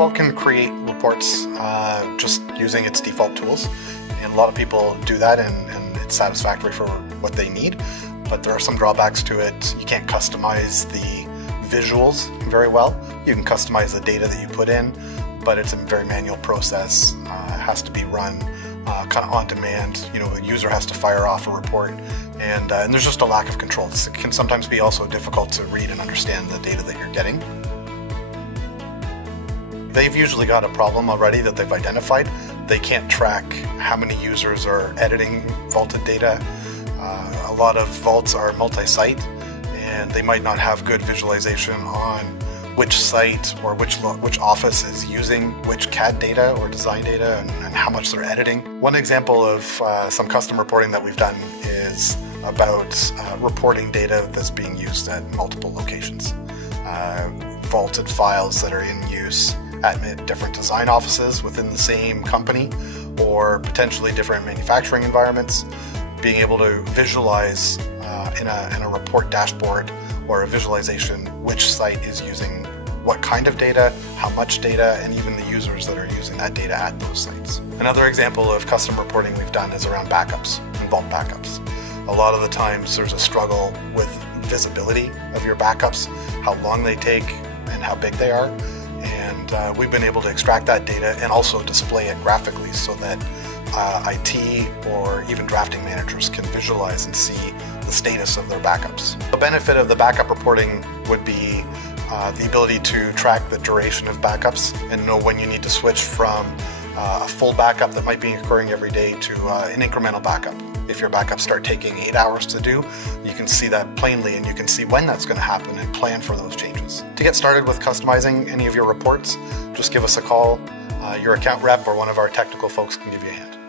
default can create reports just using its default tools, and a lot of people do that, and it's satisfactory for what they need. But there are some drawbacks to it. You can't customize the visuals very well. You can customize the data that you put in, but it's a very manual process. It has to be run kind of on demand. The user has to fire off a report, and there's just a lack of control. It can sometimes be also difficult to read and understand the data that you're getting. They've usually got a problem already that they've identified. They can't track how many users are editing vaulted data. A lot of vaults are multi-site, and they might not have good visualization on which site or which office is using which CAD data or design data and how much they're editing. One example of some custom reporting that we've done is about reporting data that's being used at multiple locations. Vaulted files that are in use at different design offices within the same company, or potentially different manufacturing environments. Being able to visualize in a report dashboard or a visualization which site is using what kind of data, how much data, and even the users that are using that data at those sites. Another example of custom reporting we've done is around backups and vault backups. A lot of the times there's a struggle with visibility of your backups, how long they take and how big they are. And we've been able to extract that data and also display it graphically so that IT or even drafting managers can visualize and see the status of their backups. The benefit of the backup reporting would be the ability to track the duration of backups and know when you need to switch from a full backup that might be occurring every day to an incremental backup. If your backups start taking 8 hours to do, you can see that plainly, and you can see when that's going to happen and plan for those changes. To get started with customizing any of your reports, just give us a call. Your account rep or one of our technical folks can give you a hand.